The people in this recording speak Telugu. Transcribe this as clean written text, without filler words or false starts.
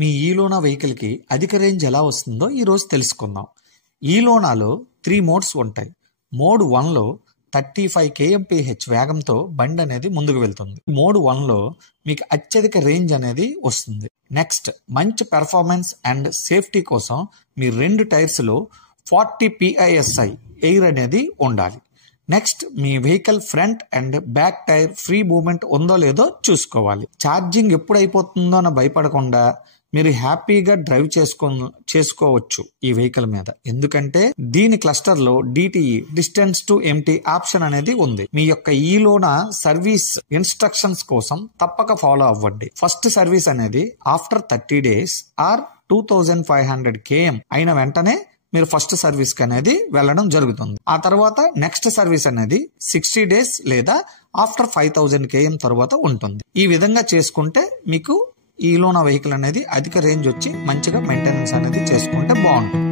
మీ ఈలోనా వెహికల్కి అధిక రేంజ్ ఎలా వస్తుందో ఈరోజు తెలుసుకుందాం. ఈలోనాలో 3 మోడ్స్ ఉంటాయి. మోడ్ 1లో 35 kmph వేగంతో బండి అనేది ముందుకు వెళ్తుంది. మోడ్ 1లో మీకు అత్యధిక రేంజ్ అనేది వస్తుంది. నెక్స్ట్, మంచి పెర్ఫార్మెన్స్ అండ్ సేఫ్టీ కోసం మీ 2 టైర్స్లో 40 PSI ఎయిర్ అనేది ఉండాలి. నెక్స్ట్, మీ vehicle front and back tyre free movement ఉందో లేదో చూసుకోవాలి. ఛార్జింగ్ ఎప్పుడు అయిపోతుందో అని భయపడకుండా మీరు హ్యాపీగా డ్రైవ్ చేసుకోవచ్చు ఈ వెహికల్ మీద. ఎందుకంటే దీని క్లస్టర్ లో DTE distance to empty option అనేది ఉంది. మీ యొక్క ఈలోనా సర్వీస్ ఇన్స్ట్రక్షన్స్ కోసం తప్పక ఫాలో అవ్వండి. ఫస్ట్ సర్వీస్ అనేది ఆఫ్టర్ 30 days ఆర్ 2500 km అయిన వెంటనే మీరు ఫస్ట్ సర్వీస్ కి అనేది వెళ్ళడం జరుగుతుంది. ఆ తర్వాత నెక్స్ట్ సర్వీస్ అనేది 60 days లేదా ఆఫ్టర్ 5000 km తర్వాత ఉంటుంది. ఈ విధంగా చేసుకుంటే మీకు ఈలోనా వెహికల్ అనేది అధిక రేంజ్ వచ్చి మంచిగా మెయింటెనెన్స్ అనేది చేసుకుంటే బాగుంటుంది.